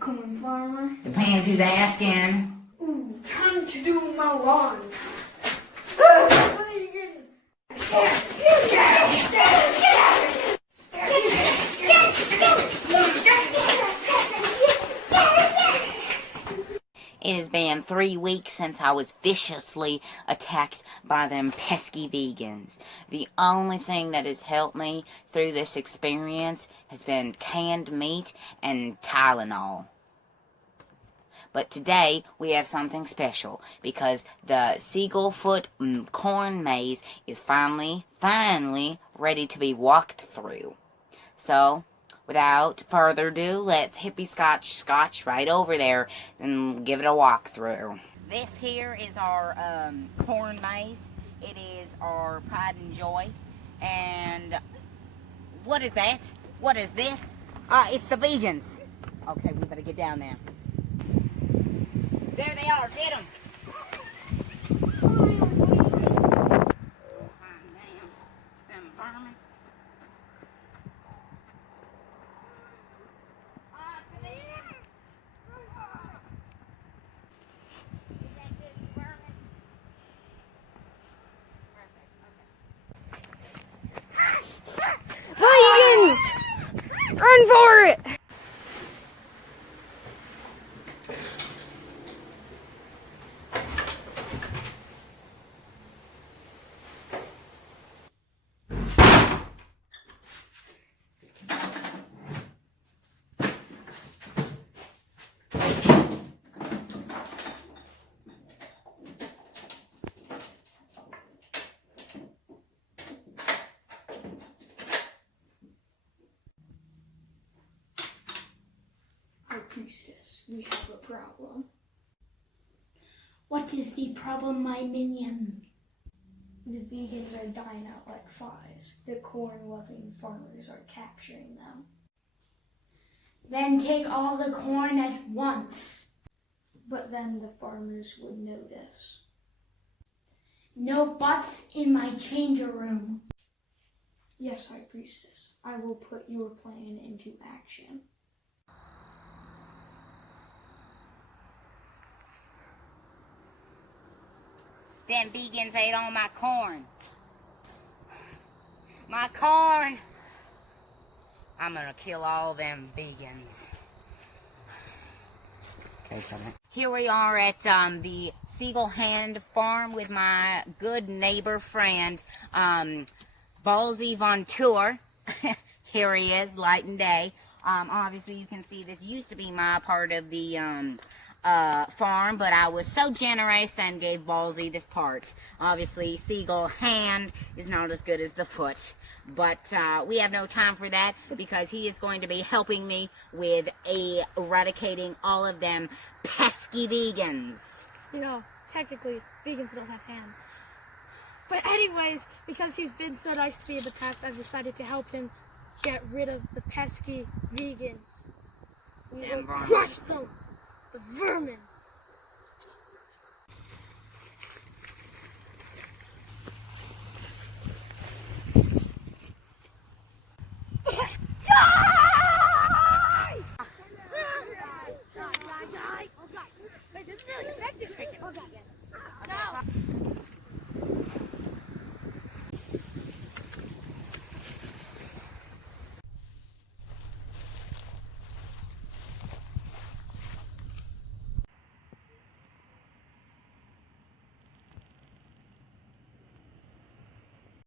Corn farmer. Depends who's asking. Ooh, time to do my lawn. It has been 3 weeks since I was viciously attacked by them pesky vegans. The only thing that has helped me through this experience has been canned meat and Tylenol. But today we have something special because the seagull foot corn maze is finally ready to be walked through. So, without further ado, let's hippie scotch right over there and give it a walkthrough. This here is our corn maze. It is our pride and joy. And what is that? What is this? It's the vegans. Okay, we better get down there. There they are. Get them. Them varmints. Vegans! Run for it! Priestess, we have a problem. What is the problem, my minion? The vegans are dying out like flies. The corn-loving farmers are capturing them. Then take all the corn at once. But then the farmers would notice. No buts in my changer room. Yes, High Priestess, I will put your plan into action. Them vegans ate all my corn. My corn! I'm gonna kill all them vegans. Okay, here we are at the Seagull Hand Farm with my good neighbor friend, Ballsy Von Tour. Here he is, light and day. Obviously you can see this used to be my part of the farm, but I was so generous and gave Ballsy this part. Obviously, Seagull Hand is not as good as the foot, but we have no time for that because he is going to be helping me with eradicating all of them pesky vegans. You know, technically, vegans don't have hands. But anyways, because he's been so nice to me in the past, I've decided to help him get rid of the pesky vegans. We will crush them. The vermin. Die! Wait, this is really effective.